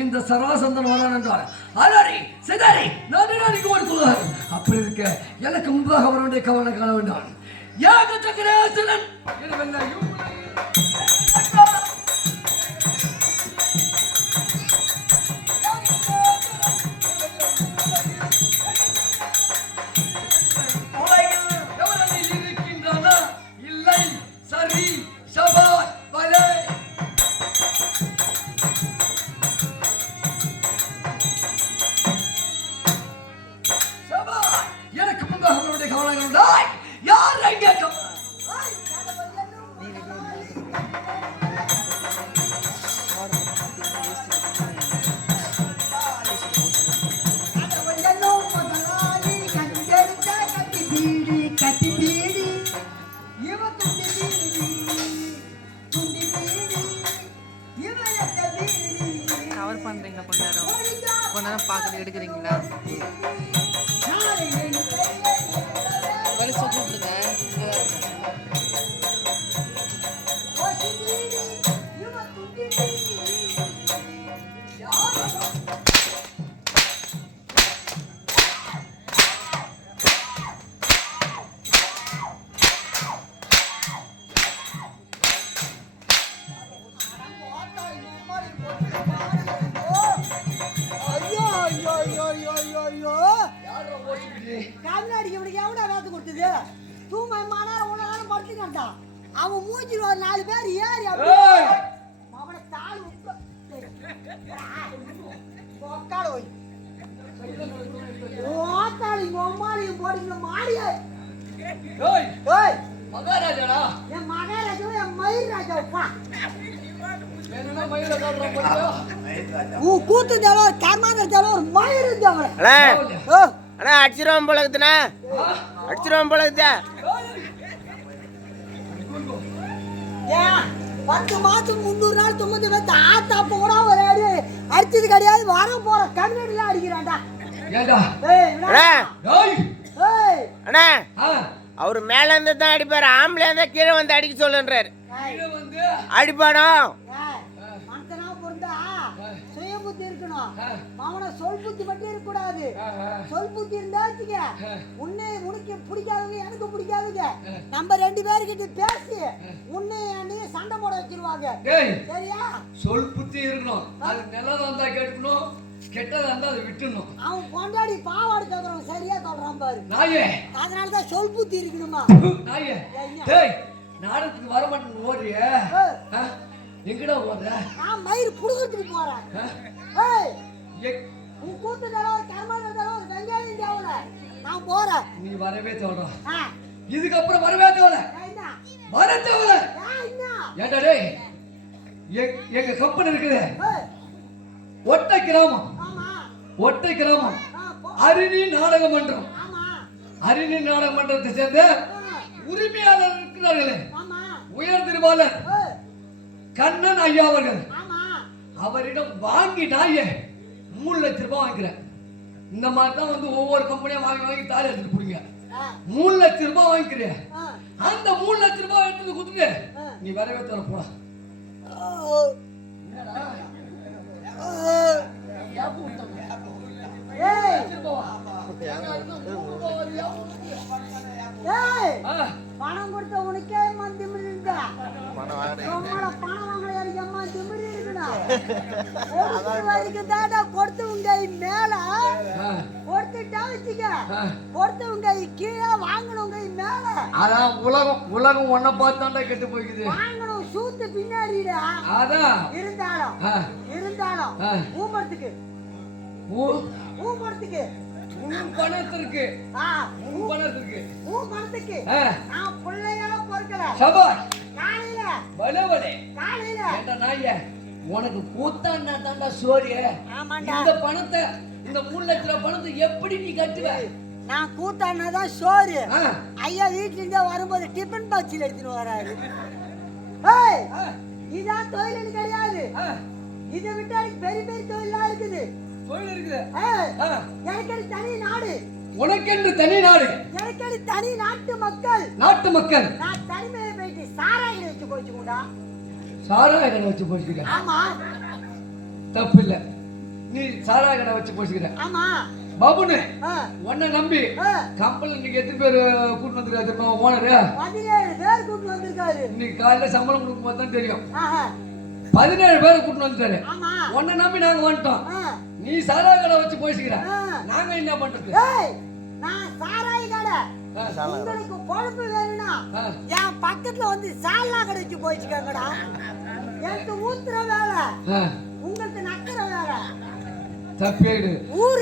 இந்த சராசந்தன் வரான் என்றார் அலறி சிதறி நடுநடுங்கி ஓடிக்கொள்வார். அப்படி இருக்க எனக்கு முன்பாக வர வேண்டிய கவனம் காண வேண்டாம். யாக சக்கரேசனன் இருக்கின்றன இல்லை சரி சபாய் பலே யார் எங்கே கவர் பண்றீங்களா? கொஞ்ச நேரம் பார்க்க எடுக்கிறீங்களா? கூப்பிடுங்க. அவன் மூஞ்சில ஒரு 4 பேர் ஏறி அவனை தாள் உட்காளையும் போடுங்க மாடிய மகாராஜா என் மகாராஜா என் மயிர் ராஜாப்பா கூத்து தேவை கர்மாந்தர் தேவை ஒரு மயிர் தேவை அடிச்சிருவோம் போல இருக்குதுண்ணா, அடிச்சிருவோம் போல இருக்குதா? 10 மாசம் 300 நாள் 90 பேர் ஆத்தா போடா ஒரு அடி அடிச்சது கிடையாது. வர போற கண்ணடில அடிக்கிறான்டா. அவரு மேல இருந்து தான் அடிப்பாரு, ஆம்பளை இருந்தா கீழே வந்து அடிக்க சொல்லுன்றாரு. அடிப்பானோ மனசனா பொருந்தா சுய புத்தி இருக்கணும். அவனை சொல் புத்தி மட்டும் இருக்க கூடாது. சொல் புத்தி இருந்தா உனக்கு பிடிக்காதவங்க எனக்கு பிடிக்காதுங்க. நம்ம 2 பேர்கிட்ட பேசி உன்னை நீ சண்டை போட வச்சிருவாங்க. சரியா? சொல் புத்தி இருக்கணும். அது நல்லதா இருந்தா கேட்கணும், கெட்டதா இருந்தா அதை விட்டுணும். அவன் கொண்டாடி பாவாடு கேக்குறவன் சரியா சொல்றான் பாரு நாயே. அதனாலதான் சொல் புத்தி இருக்கணுமா நாயே. டேய் நாடத்துக்கு வர மாட்டேன்னு ஓடுறிய, எங்கடா ஓடுற? நான் மயிர் புடுங்கிறதுக்கு போறேன். உன் கூத்து தடவை கர்மாந்த தடவை வெங்காயம் தேவல நான் போறேன். நீ வரவே தோட, இதுக்கப்புறம் வரவே தோல, வர தோல. ஏண்டா டேய், எங்க கம்பெனி இருக்குது ஒட்டை கிராமம். ஒட்டை கிராமம் அரிணி நாடக மன்றம். அரிணி நாடக மன்றத்தை சேர்ந்த உரிமையாளர் இருக்கிறார்களே, உயர் திருவாளர் கண்ணன் ஐயா அவர்கள், அவரிடம் வாங்கி நாய 3 லட்சம் ரூபாய் வாங்கிக்கிறேன். இந்த மாதிரி தான் வந்து ஒவ்வொரு கம்பெனியா வாங்கி வாங்கி தாலி எடுத்துட்டு போறீங்க. 3 லட்சம் ரூபாய் வாங்கிக்கிறேன். அந்த 3 லட்சம் ரூபாய் எடுத்து கொடுத்துட்டு நீ வரவே தர போடா. பணம் கொடுத்த உனக்கே திமிரு இருந்தா பணம் வாங்கல அம்மா திமிரு இருக்குடா. கொடுத்தவங்க மேல கொடுத்துட்டா வச்சுக்க, கொடுத்தவங்க கீழே வாங்கணுங்க மேல. அதான் உலகம் ஒன்ன பார்த்தாண்டா கெட்டு போய்க்குது. வாங்கணும் சூத்து பின்னாடிடா. அதான் இருந்தாலும் ஊமரத்துக்கு பணத்திற்கு நான் பிள்ளையால பொறுக்கல. உனக்கு கூத்தாண்டா தாண்டா சோரிய. இந்த பணத்தை, இந்த 3 லட்சம் ரூபாய் பணத்தை எப்படி நீ கட்டுவ? நான் கூத்தாடினாதான் சோறு ஆ. ஐயா வீட்டுல இருந்தே வரும்போது டிஃபன் பாக்ஸில் எடுத்துட்டு வராரு. ஏய், இதான் தொழில் கிடையாது. இதை விட்டு எனக்கு பெரிய பெரிய தொழிலாம் இருக்குது. தொழில் இருக்குது. ஏய், ஆ. எனக்கு தனி நாடு, உனக்கென்று தனி நாடு, எனக்கு தனி நாட்டு மக்கள். நாட்டு மக்கள். நான் தனிமையை போயிட்டு சாராயில வச்சு போச்சுக்கூடா. சாராய கடை வச்சு போச்சுக்கிற ஆமா தப்பு இல்ல. நீ சாராய கடை வச்சு போச்சுக்கிற ஆமா. பாபுன்னு ஆ, உன்னை நம்பி ஆ, கம்பெனி இன்னைக்கு எத்தனை பேர் கூட்டு வந்துருக்காரு தெரியுமா ஓனரு? 17 பேர் கூட்டு வந்திருக்காரு. இன்னைக்கு காலையில சம்பளம் கொடுக்கும் போது தான் தெரியும். ஆஹா, 17 பேரை கூட்டு வந்துட்டாரு. ஆமா. உன்னை நம்பி நாங்க வந்துட்டோம். ஆ, நீ சாராய கடை வச்சு போச்சுக்கிற ஆ. நாங்க என்ன பண்றது? ஏய், நான் சாராய கடை. ஆ. உங்களுக்கு பொழப்பு வேணும்னா ஆ. என் பக்கத்துல வந்து சாலா கடை வச்சு போயிச்சுக்கங்கடா. எனக்கு ஊத்துற வேலை, ஆ. உங்களுக்கு நக்கிற வேலை. தப்பேடு. ஊரு